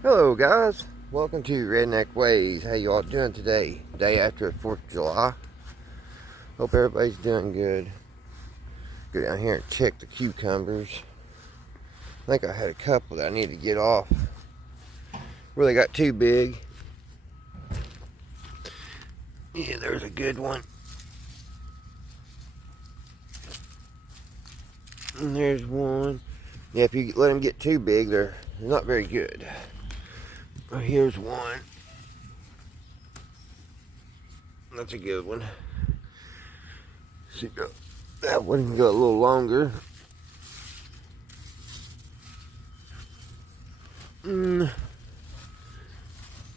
Hello guys, welcome to Redneck Ways. How you all doing today? Day after the 4th of July. Hope everybody's doing good. Go down here and check the cucumbers. I think I had a couple that I need to get off. Really got too big. Yeah, there's a good one. And there's one. Yeah, if you let them get too big, they're not very good. Here's one. That's a good one. See, that one can go a little longer.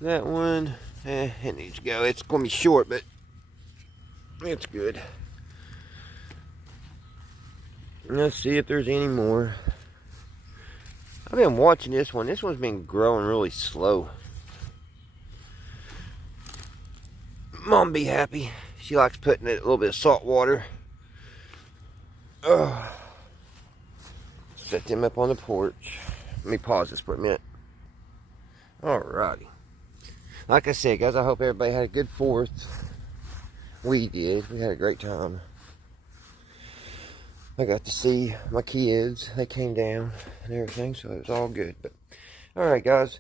That one, it needs to go. It's going to be short, but it's good. Let's see if there's any more. I've been watching this one. This one's been growing really slow. Mom be happy. She likes putting it a little bit of salt water. Set them up on the porch. Let me pause this for a minute. Alrighty. Like I said, guys, I hope everybody had a good 4th. We did. We had a great time. I got to see my kids. They came down and everything, so it was all good. But alright, guys.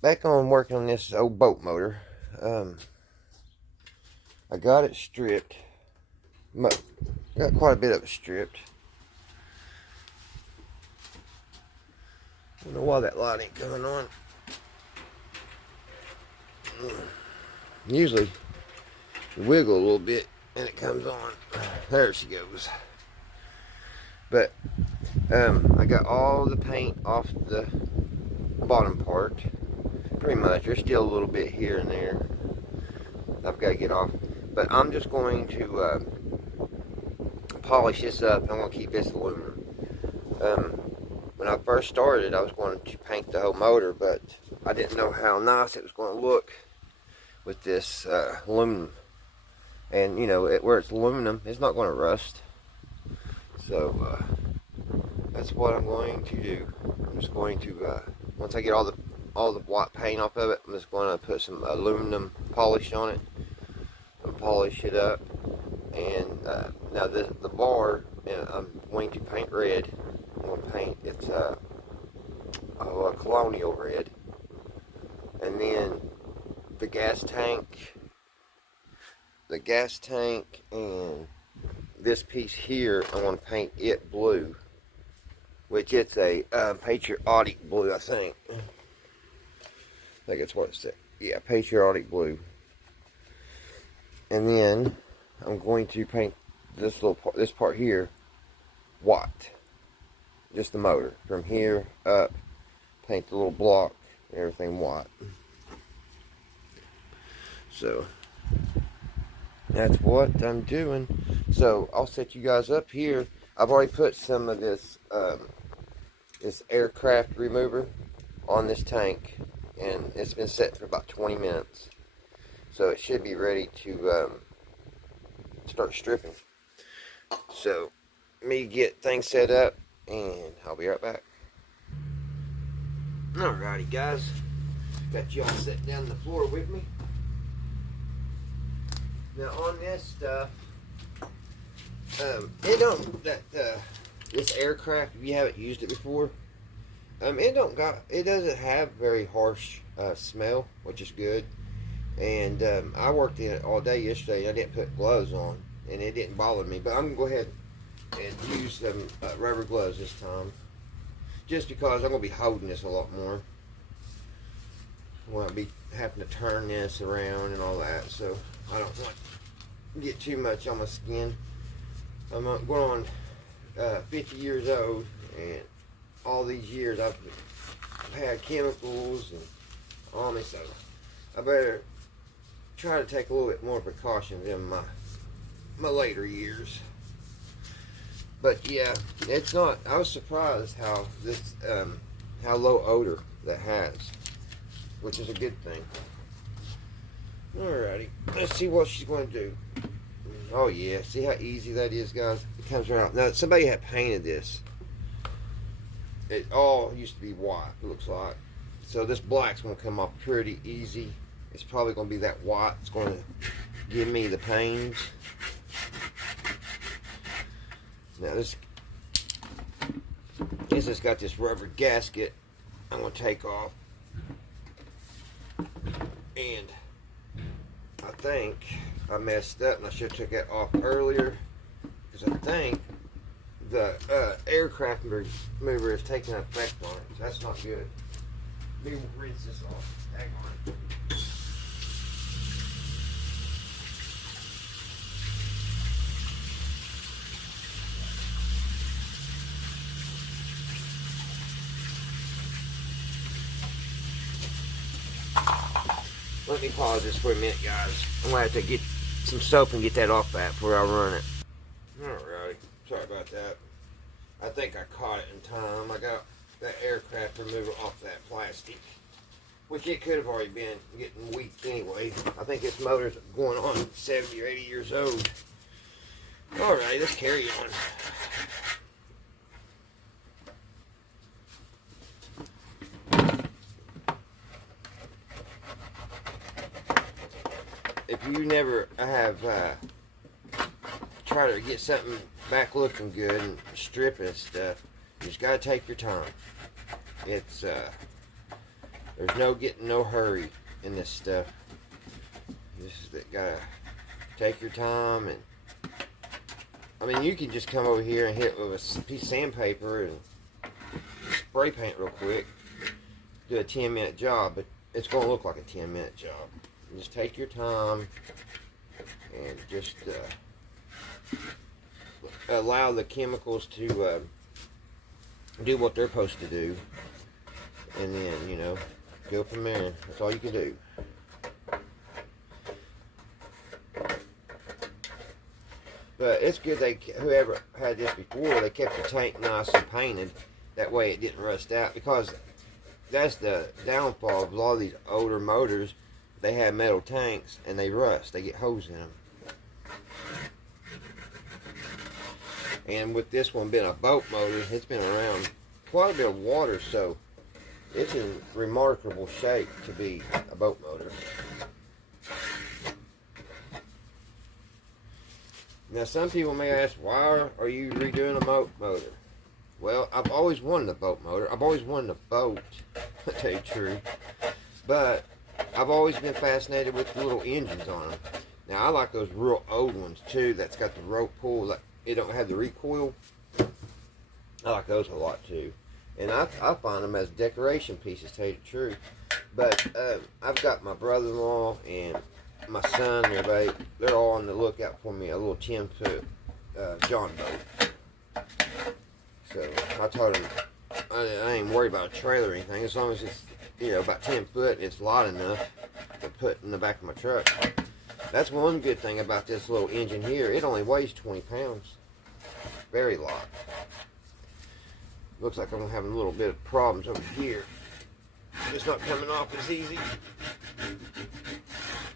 Back on working on this old boat motor. I got it stripped. Got quite a bit of it stripped. I don't know why that light ain't coming on. Usually you wiggle a little bit and it comes on. There she goes. But I got all the paint off the bottom part. Pretty much. There's still a little bit here and there I've got to get off. But I'm just going to polish this up. I'm going to keep this aluminum. When I first started, I was going to paint the whole motor, but I didn't know how nice it was going to look with this aluminum. And, you know, where it's aluminum, it's not going to rust. So, that's what I'm going to do. I'm just going to, once I get all the white paint off of it, I'm just going to put some aluminum polish on it and polish it up. And now the bar, I'm going to paint red. I'm going to paint it's a colonial red. And then the gas tank and this piece here, I want to paint it blue, which it's a patriotic blue, I think. I think that's what it said. Yeah, patriotic blue. And then I'm going to paint this part here white, just the motor from here up. Paint the little block, everything white. So that's what I'm doing. So I'll set you guys up here. I've already put some of this this aircraft remover on this tank, and it's been set for about 20 minutes. So it should be ready to start stripping. So let me get things set up, and I'll be right back. Alrighty, guys. Got you all sitting down on the floor with me. Now on this stuff, this aircraft, if you haven't used it before, it doesn't have very harsh smell, which is good. And I worked in it all day yesterday. I didn't put gloves on, and it didn't bother me. But I'm gonna go ahead and use some rubber gloves this time, just because I'm gonna be holding this a lot more. I won't be having to turn this around and all that, so I don't want to get too much on my skin. I'm going on 50 years old, and all these years I've had chemicals and all this, so I better try to take a little bit more precautions in my later years. But yeah, it's not. I was surprised how this how low odor that has, which is a good thing. Alrighty, let's see what she's going to do. Oh yeah, see how easy that is, guys? It comes right out. Now somebody had painted this. It all used to be white, it looks like. So this black's going to come off pretty easy. It's probably going to be that white. It's going to give me the pains. Now this has got this rubber gasket I'm going to take off. And I think I messed up and I should have took that off earlier, because I think the aircraft mover is taking effect on it. So that's not good. Maybe we'll rinse this off. Hang on. Let me pause this for a minute, guys. I'm going to have to get some soap and get that off that before I run it. Alright, sorry about that. I think I caught it in time. I got that aircraft remover off that plastic, which it could have already been getting weak anyway. I think this motor's going on 70 or 80 years old. Alright, let's carry on. If you never have tried to get something back looking good and stripping and stuff, you just gotta take your time. It's there's no hurry in this stuff. You just gotta take your time. And I mean, you can just come over here and hit it with a piece of sandpaper and spray paint real quick, do a 10-minute job, but it's gonna look like a 10-minute job. Just take your time and just allow the chemicals to do what they're supposed to do, and then, you know, go from there. That's all you can do. But it's good whoever had this before, they kept the tank nice and painted. That way it didn't rust out, because that's the downfall of a lot of these older motors. They have metal tanks and they rust. They get holes in them. And with this one being a boat motor, it's been around quite a bit of water, so it's in remarkable shape to be a boat motor. Now, some people may ask, why are you redoing a boat motor? Well, I've always wanted a boat motor. I've always wanted a boat, to tell you the truth. But I've always been fascinated with the little engines on them. Now, I like those real old ones too, that's got the rope pull, like it don't have the recoil. I like those a lot too. And I find them as decoration pieces, to tell you the truth. But I've got my brother-in-law and my son and everybody, they're all on the lookout for me a little 10-foot John boat. So I told them I ain't worried about a trailer or anything, as long as it's, you know, about 10 foot, it's light enough to put in the back of my truck. That's one good thing about this little engine here. It only weighs 20 pounds. Very light. Looks like I'm having a little bit of problems over here. It's not coming off as easy.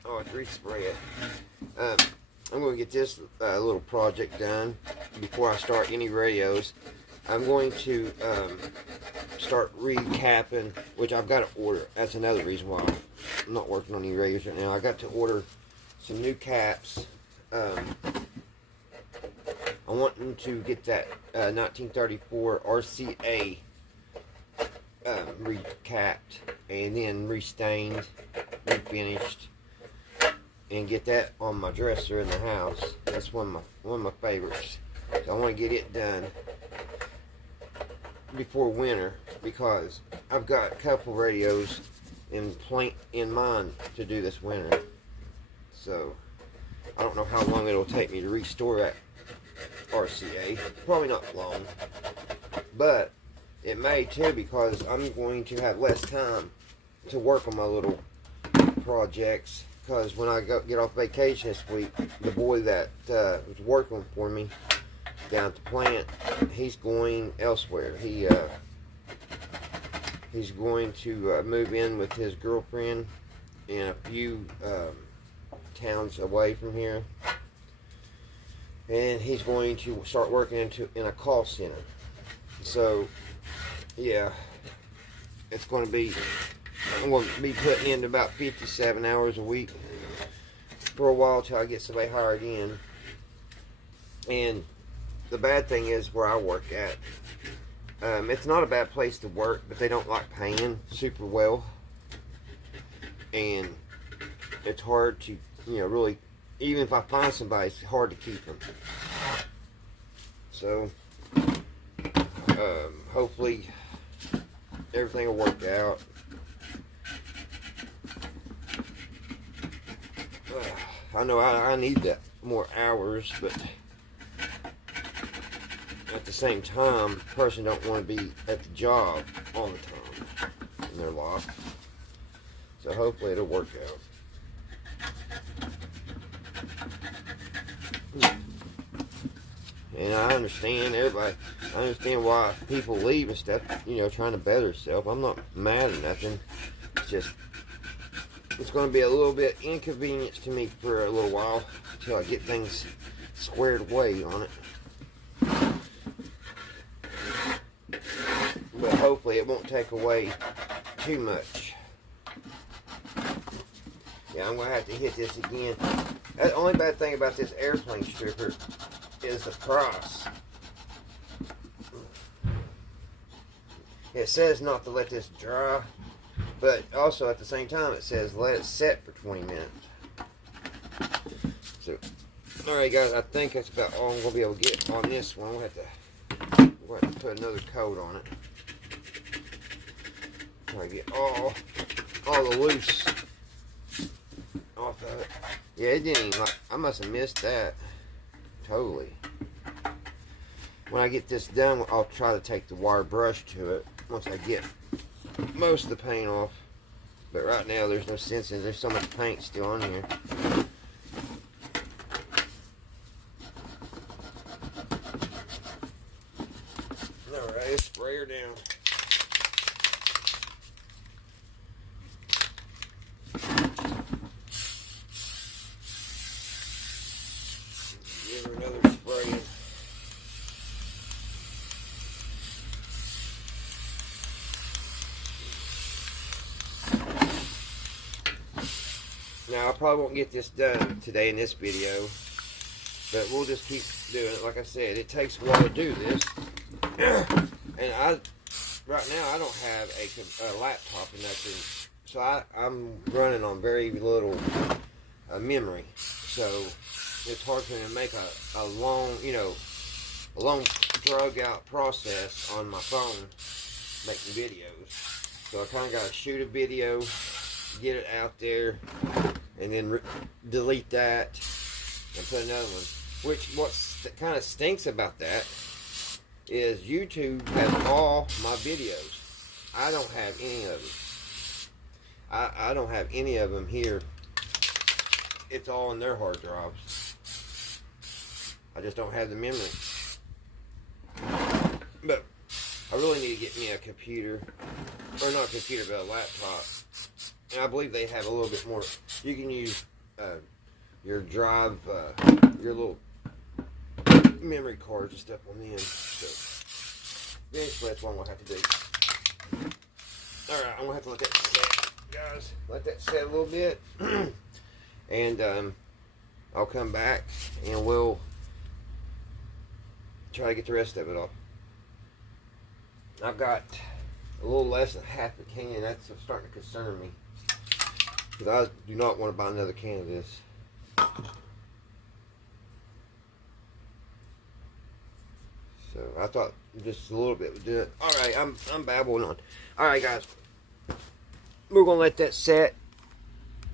Oh, I respray it. I'm going to get this little project done before I start any radios. I'm going to start recapping, which I've got to order. That's another reason why I'm not working on any radios right now. I got to order some new caps. I want them to get that 1934 RCA recapped and then restained, refinished, and get that on my dresser in the house. That's one of my favorites. So I want to get it done before winter, because I've got a couple radios in mind to do this winter. So I don't know how long it'll take me to restore that RCA. Probably not long, but it may too, because I'm going to have less time to work on my little projects. Because when I get off vacation this week, the boy that was working for me down at the plant, he's going elsewhere. He's going to move in with his girlfriend in a few towns away from here, and he's going to start working in a call center. So yeah, it's going to be I'm going to be putting in about 57 hours a week for a while till I get somebody hired in. And the bad thing is where I work at, it's not a bad place to work, but they don't like paying super well. And it's hard to, really, even if I find somebody, it's hard to keep them. So, hopefully everything will work out. I know I need that more hours, but at the same time, a person don't want to be at the job all the time in their life. So hopefully it'll work out. And I understand everybody. I understand why people leave and stuff, trying to better themselves. I'm not mad or nothing. It's just, it's going to be a little bit inconvenience to me for a little while until I get things squared away on it. But hopefully it won't take away too much. Yeah, I'm going to have to hit this again. The only bad thing about this airplane stripper is the price. It says not to let this dry, but also at the same time it says let it set for 20 minutes. So, alright guys, I think that's about all I'm going to be able to get on this one. We'll have to put another coat on it. Try to get all the loose off of it. Yeah, it didn't even I must have missed that. Totally. When I get this done, I'll try to take the wire brush to it once I get most of the paint off. But right now, there's no sense in. There's so much paint still on here. Alright, let's spray her down. Give her another spray. Now, I probably won't get this done today in this video, but we'll just keep doing it. Like I said, it takes a while to do this. And right now, I don't have a laptop or nothing, so I'm running on very little memory. So it's hard for me to make a long, a long drug out process on my phone making videos. So I kind of got to shoot a video, get it out there, and then delete that and put another one. Which what kind of stinks about that is YouTube has all my videos. I don't have any of them. I don't have any of them here. It's all in their hard drives. I just don't have the memory. But I really need to get me a computer, or not a computer, but a laptop. And I believe they have a little bit more. You can use your drive, your little memory cards and stuff on the end. So eventually that's what I'm going to have to do. Alright, I'm going to have to let that set, guys. Let that set a little bit. And I'll come back and we'll try to get the rest of it off. I've got a little less than half a can. That's starting to concern me, because I do not want to buy another can of this. So I thought just a little bit would do it. Alright, I'm babbling on. Alright guys, we're going to let that set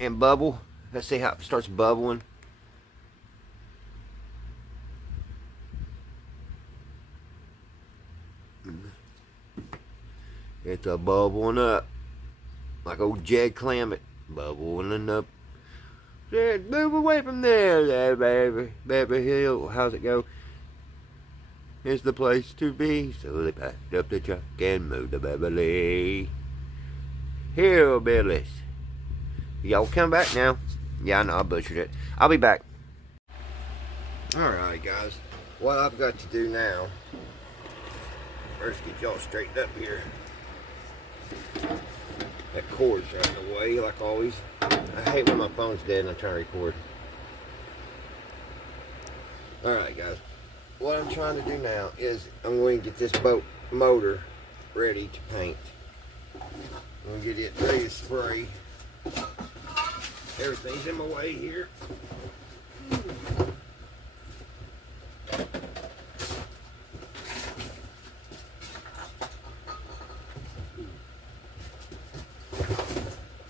and bubble. Let's see how it starts bubbling. It's a bubbling up. Like old Jed Clammett. Bubbling up. Jed, move away from there, baby. Baby Hill. How's it go? Here's the place to be. So they packed up the truck and moved to Beverly. Hillbillies. Y'all come back now. Yeah, I know I butchered it. I'll be back. Alright, guys. What I've got to do now, first get y'all straightened up here. That cord's right in the way, like always. I hate when my phone's dead and I'm trying to record. Alright guys, what I'm trying to do now is I'm going to get this boat motor ready to paint. I'm going to get it ready to spray. Everything's in my way here.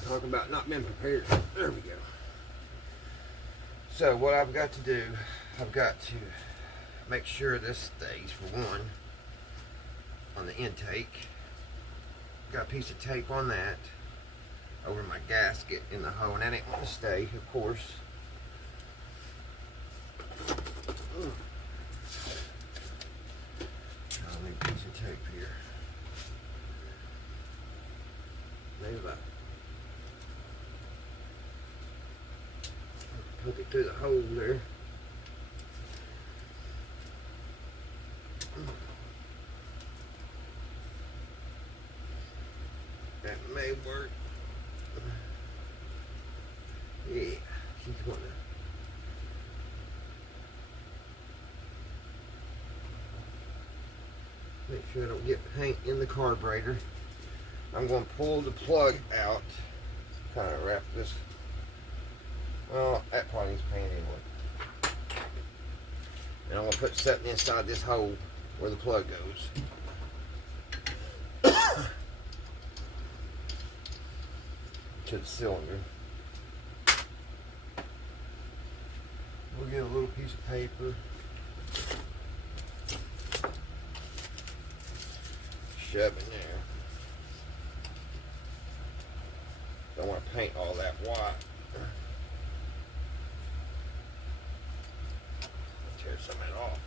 Talking about not being prepared. There we go. So what I've got to do, I've got to make sure this stays, for one, on the intake. Got a piece of tape on that over my gasket in the hole, and that ain't going to stay, of course. I'll need a piece of tape here. Maybe about poke it through the hole there. That may work. Yeah, she's gonna. Make sure I don't get paint in the carburetor. I'm going to pull the plug out. Kind of wrap this. Well, that probably needs paint anyway. And I'm going to put something inside this hole where the plug goes. To the cylinder. We'll get a little piece of paper. Shove in there. Don't want to paint all that white. Tear some of it off.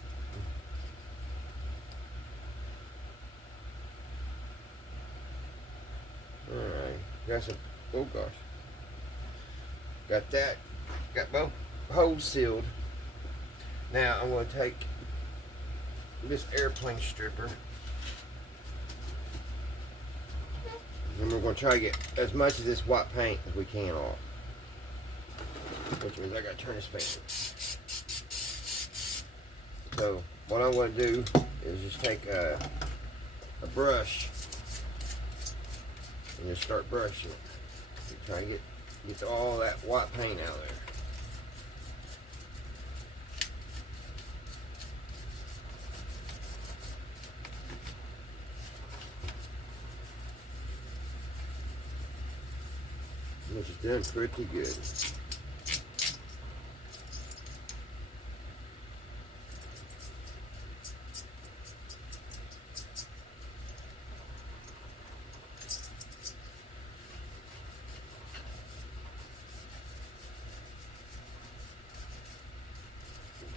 Alright, got some, oh gosh. Got that, got both holes sealed. Now I'm going to take this airplane stripper and we're going to try to get as much of this white paint as we can off. Which means I got to turn this fan. So what I'm going to do is just take a brush and just start brushing. Try to get all that white paint out of there. Which is done pretty good.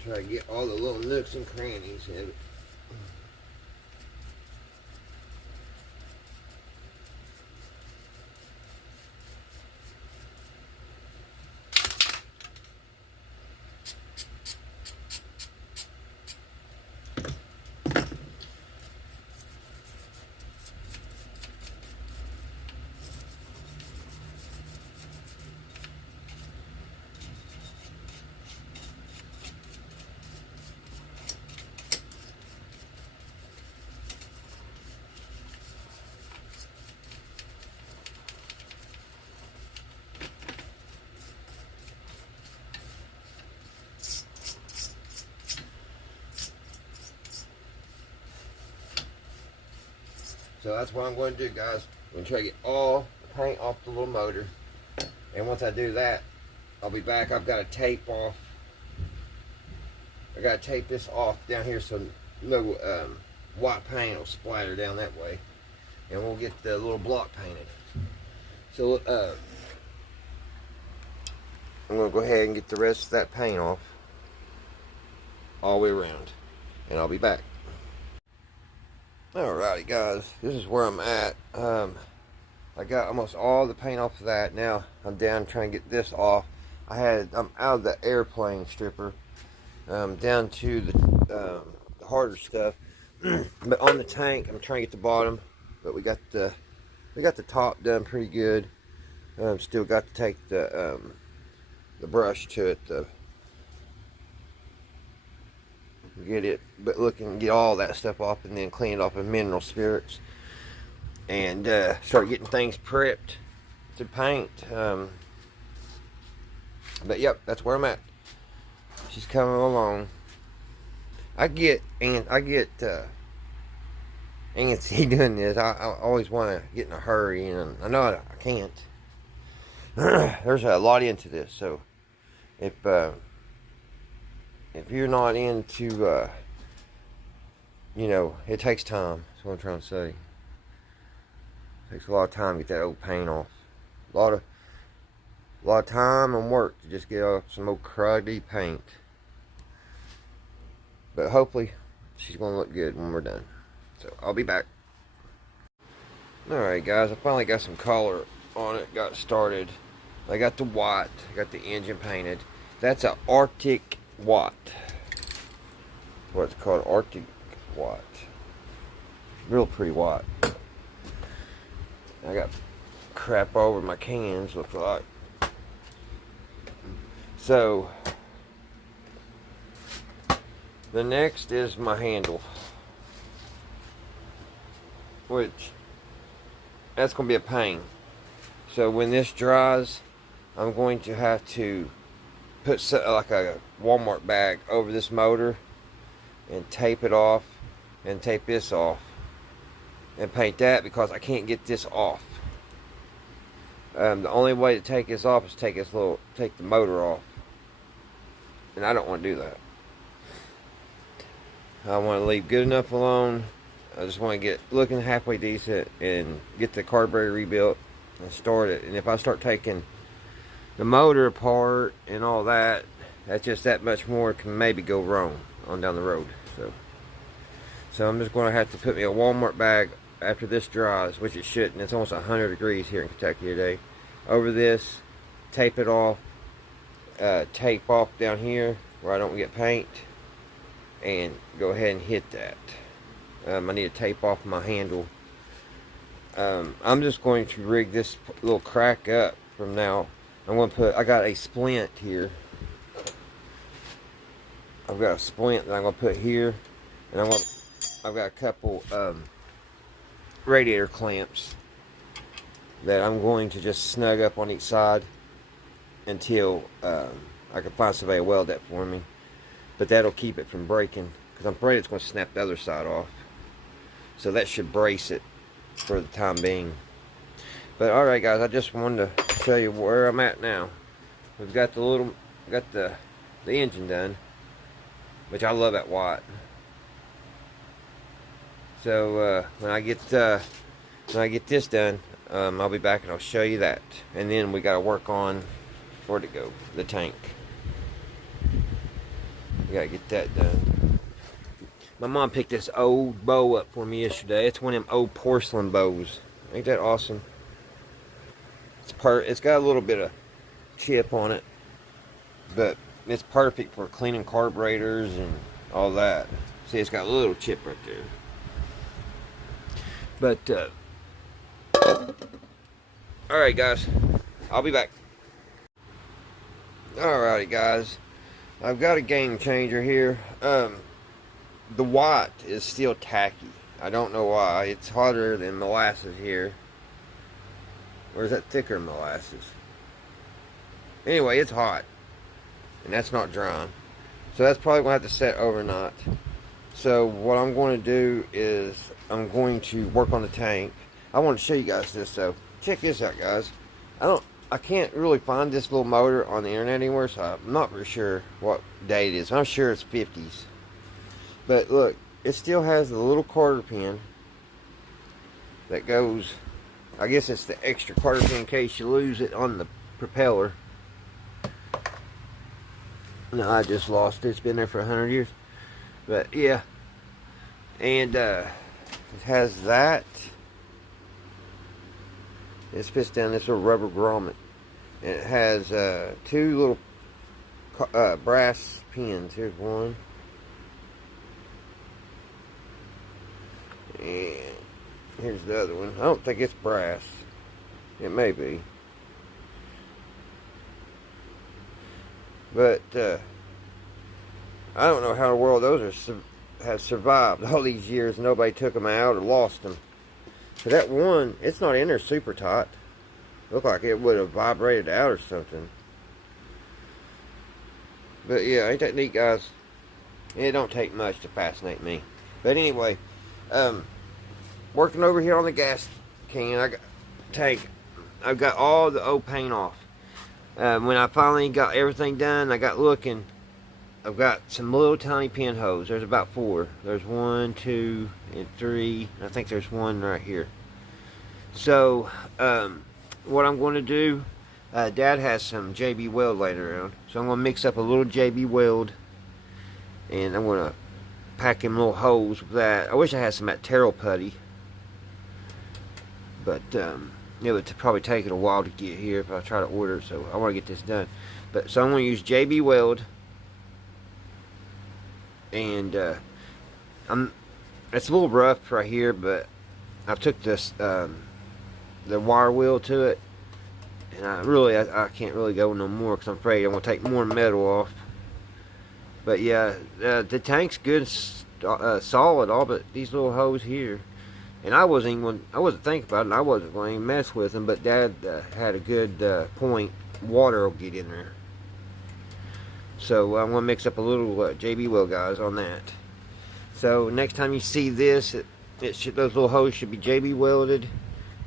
Try to get all the little nooks and crannies in it. So that's what I'm going to do, guys. I'm going to try to get all the paint off the little motor. And once I do that, I'll be back. I've got to tape off. I got to tape this off down here so no white paint will splatter down that way. And we'll get the little block painted. So I'm going to go ahead and get the rest of that paint off all the way around. And I'll be back. Alrighty guys, this is where I'm at. I got almost all the paint off of that. Now I'm down trying to get this off. I'm out of the airplane stripper, down to the harder stuff. But on the tank, I'm trying to get the bottom. But we got the They got the top done pretty good. Still got to take the brush to it to get it, but get all that stuff off, and then clean it off with mineral spirits, and start getting things prepped to paint. But yep, that's where I'm at. She's coming along. I get antsy doing this. I always want to get in a hurry, and I know I can't. There's a lot into this, so if you're not into, it takes time. That's what I'm trying to say. It takes a lot of time to get that old paint off. A lot of time and work to just get off some old cruddy paint. But hopefully, she's going to look good when we're done. So, I'll be back. Alright guys, I finally got some color on it, got started. I got the white, I got the engine painted. That's an Arctic white. What's called Arctic white. Real pretty white. I got crap all over my cans, look like. So, the next is my handle. Which, that's going to be a pain. So when this dries, I'm going to have to put like a Walmart bag over this motor and tape it off and tape this off and paint that, because I can't get this off. The only way to take this off is take the motor off, and I don't want to do that. I want to leave good enough alone. I just want to get looking halfway decent and get the carburetor rebuilt and start it. And if I start taking the motor apart and all that, that's just that much more can maybe go wrong on down the road. So I'm just going to have to put me a Walmart bag after this dries, which it shouldn't. It's almost 100 degrees here in Kentucky today. Over this, tape it off, tape off down here where I don't get paint, and go ahead and hit that. I need to tape off my handle. I'm just going to rig this little crack up from now. I got a splint here. I've got a splint that I'm going to put here. And I've got a couple radiator clamps that I'm going to just snug up on each side until I can find somebody to weld that for me. But that'll keep it from breaking, because I'm afraid it's going to snap the other side off. So that should brace it for the time being. But alright guys, I just wanted to show you where I'm at now. We've got the engine done, which I love that white. So when I get this done, I'll be back and I'll show you that. And then we got to work on where to go, the tank. We got to get that done. My mom picked this old bow up for me yesterday. It's one of them old porcelain bows. Ain't that awesome? It's got a little bit of chip on it, but it's perfect for cleaning carburetors and all that. See, it's got a little chip right there. But alright guys, I'll be back. Alrighty guys, I've got a game changer here. The white is still tacky. I don't know why. It's hotter than molasses here. Or is that thicker molasses? Anyway, it's hot. And that's not drying. So that's probably going to have to set overnight. So what I'm going to do is I'm going to work on the tank. I want to show you guys this though. Check this out guys. I can't really find this little motor on the internet anywhere, so I'm not really sure what date it is. I'm sure it's 50s. But look, it still has the little quarter pin that goes, I guess it's the extra quarter pin in case you lose it on the propeller. No, I just lost it. It's been there for 100 years. But yeah. And it has that. It fits down this little rubber grommet. And it has two little brass pins. Here's one. And Here's the other one. I don't think it's brass. It may be. But I don't know how in the world those have survived all these years. Nobody took them out or lost them. So that one, it's not in there super tight. Looked like it would have vibrated out or something. But yeah, ain't that neat, guys? It don't take much to fascinate me. But anyway, working over here on the gas can, I've got all the old paint off. When I finally got everything done, I got looking. I've got some little tiny pinholes. There's about 4. There's 1, 2, and 3. I think there's 1 right here. So, what I'm going to do, Dad has some JB Weld laying around. So I'm going to mix up a little JB Weld. And I'm going to pack him little holes with that. I wish I had some at Terrell putty. But, it would probably take it a while to get here if I try to order it. So I want to get this done. But, so I'm going to use JB Weld. And it's a little rough right here, but I took this the wire wheel to it, and I can't really go no more because I'm afraid I'm gonna take more metal off. But yeah, the tank's good, solid, all but these little holes here. And I wasn't thinking about it, and I wasn't going to mess with them. But Dad had a good point. Water will get in there. So I'm going to mix up a little JB Weld, guys, on that. So next time you see this, those little holes should be JB welded,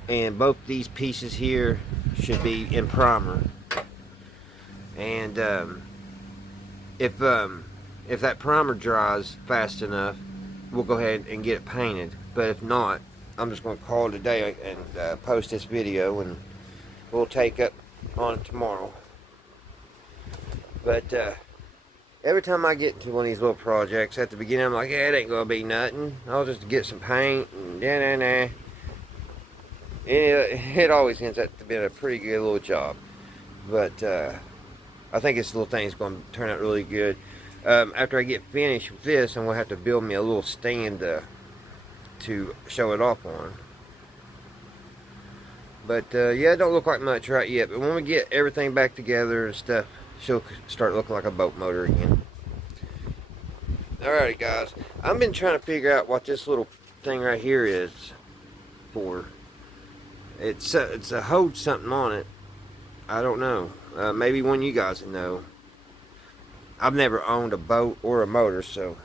and both these pieces here should be in primer. And if that primer dries fast enough, we'll go ahead and get it painted. But if not, I'm just going to call it a day and post this video, and we'll take up on it tomorrow. But every time I get into one of these little projects, at the beginning I'm like, yeah, it ain't gonna be nothing. I'll just get some paint and nah. It always ends up being a pretty good little job. But I think this little thing is gonna turn out really good. After I get finished with this, I'm gonna have to build me a little stand to show it off on. But yeah, it don't look like much right yet. But when we get everything back together and stuff, she'll start looking like a boat motor again. Alrighty, guys. I've been trying to figure out what this little thing right here is for. It's a hold something on it. I don't know. Maybe one of you guys know. I've never owned a boat or a motor, so.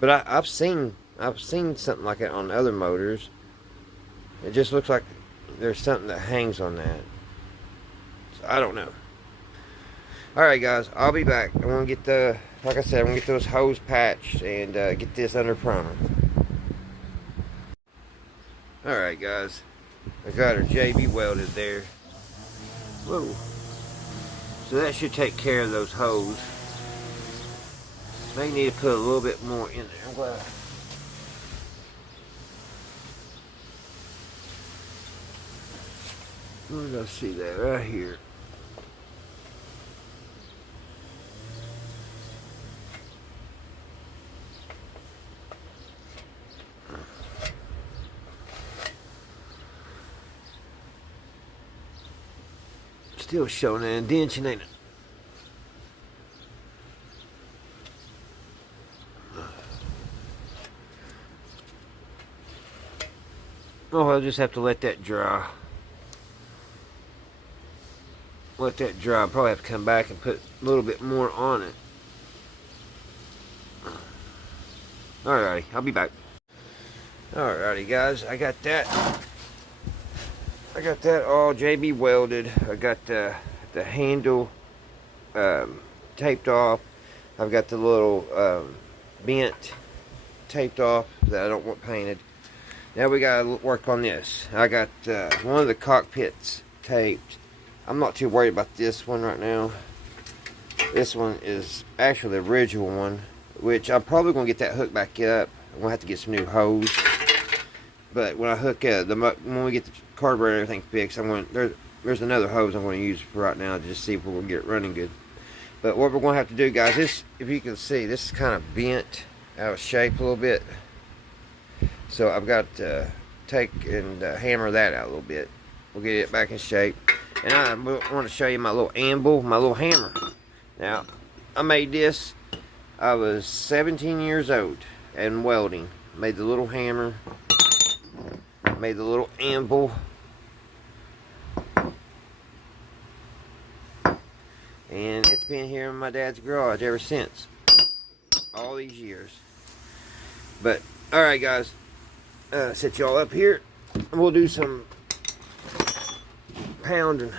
But I've seen something like that on other motors. It just looks like there's something that hangs on that. So I don't know. Alright, guys, I'll be back. I want to get like I said, I'm going to get those hose patched and get this under primer. Alright, guys, I got her JB welded there. Whoa. So that should take care of those holes. May need to put a little bit more in there. I'm glad. Where did I see that? Right here. Still showing an indentation, ain't it? Oh, I'll just have to let that dry. Let that dry. I'll probably have to come back and put a little bit more on it. Alrighty, I'll be back. Alrighty, guys, I got that all JB welded. I got the handle taped off. I've got the little vent taped off that I don't want painted. Now we gotta work on this. I got one of the cockpits taped. I'm not too worried about this one right now. This one is actually the original one, which I'm probably gonna get that hooked back up. I'm gonna have to get some new hose. But when I hook when we get the carburetor and everything fixed, there's another hose I'm going to use for right now to just see if we're going to get it running good. But what we're going to have to do, guys, this, if you can see, this is kind of bent out of shape a little bit. So I've got take and hammer that out a little bit. We'll get it back in shape. And I want to show you my little anvil, my little hammer. Now, I made this. I was 17 years old and welding. Made the little hammer. Made the little anvil. And it's been here in my dad's garage ever since. All these years. But, alright guys. Set y'all up here. We'll do some pounding.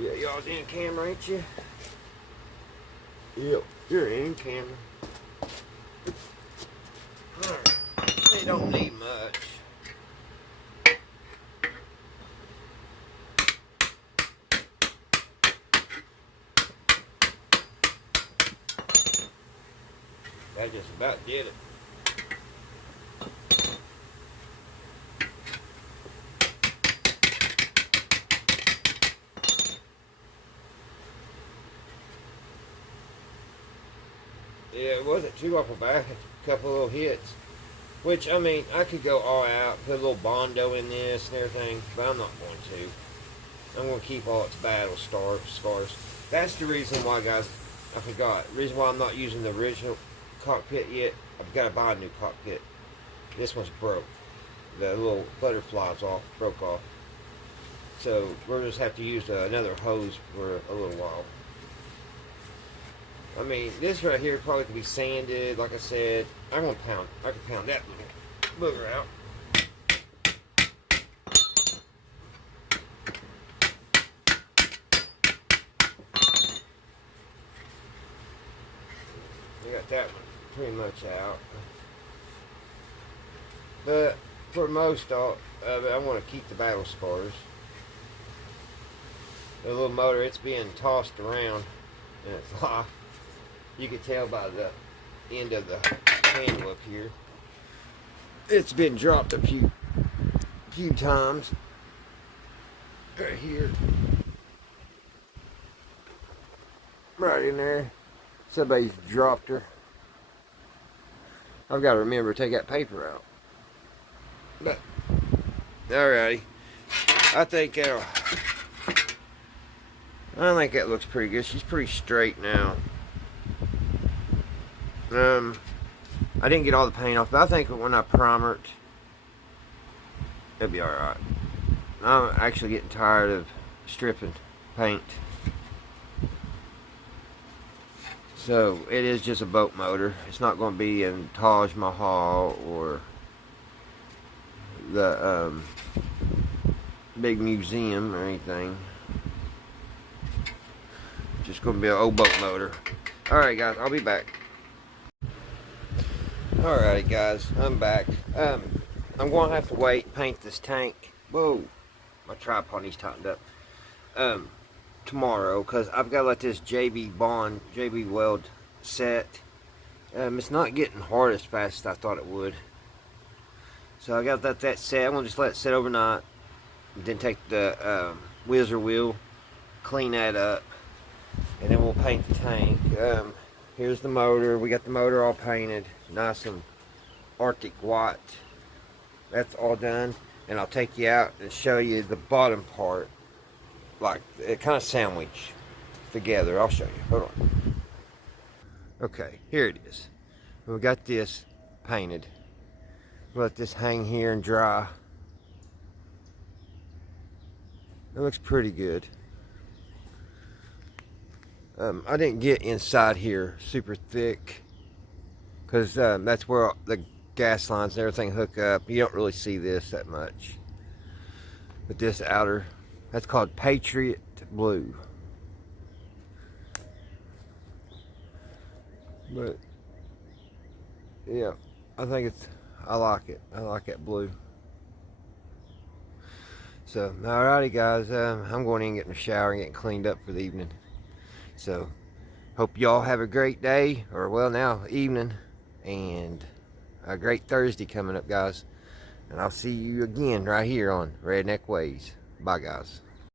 Yeah, y'all's in camera, ain't you? Yep, you're in camera. Alright, they don't need much. That just about did it. Yeah, it wasn't too awful bad. A couple little hits. Which, I mean, I could go all out, put a little Bondo in this and everything, but I'm not going to. I'm going to keep all its battle scars. That's the reason why, guys, I forgot. The reason why I'm not using the original cockpit yet, I've got to buy a new cockpit. This one's broke. The little butterflies broke off. So we'll just have to use another hose for a little while. I mean, this right here probably can be sanded. Like I said, I can pound that little booger out. We got that one pretty much out. But for most of it, I want to keep the battle scars. The little motor, it's being tossed around and it's locked. You can tell by the end of the handle up here. It's been dropped a few times. Right here. Right in there. Somebody's dropped her. I've got to remember to take that paper out. But, alrighty. I think that looks pretty good. She's pretty straight now. I didn't get all the paint off, but I think when I primer it, it'll be alright. I'm actually getting tired of stripping paint. So, it is just a boat motor. It's not going to be in Taj Mahal or the big museum or anything. Just going to be an old boat motor. Alright guys, I'll be back. Alrighty guys, I'm back. I'm going to have to wait and paint this tank. Whoa, my tripod needs tightened up. Tomorrow, because I've got to let this JB weld set. It's not getting hard as fast as I thought it would. So I got to let that set. I'm going to just let it sit overnight. Then take the whizzer wheel, clean that up, and then we'll paint the tank. Here's the motor. We got the motor all painted. Nice and Arctic white. That's all done. And I'll take you out and show you the bottom part. Like, it kind of sandwich together. I'll show you. Hold on. Okay, here it is. We got this painted. Let this hang here and dry. It looks pretty good. I didn't get inside here super thick because that's where the gas lines and everything hook up. You don't really see this that much. But this outer, that's called Patriot Blue. But yeah, I like it. I like that blue. So, alrighty guys, I'm going in and getting a shower and getting cleaned up for the evening. So, hope y'all have a great day, or well now, evening, and a great Thursday coming up, guys. And I'll see you again right here on Redneck Ways. Bye, guys.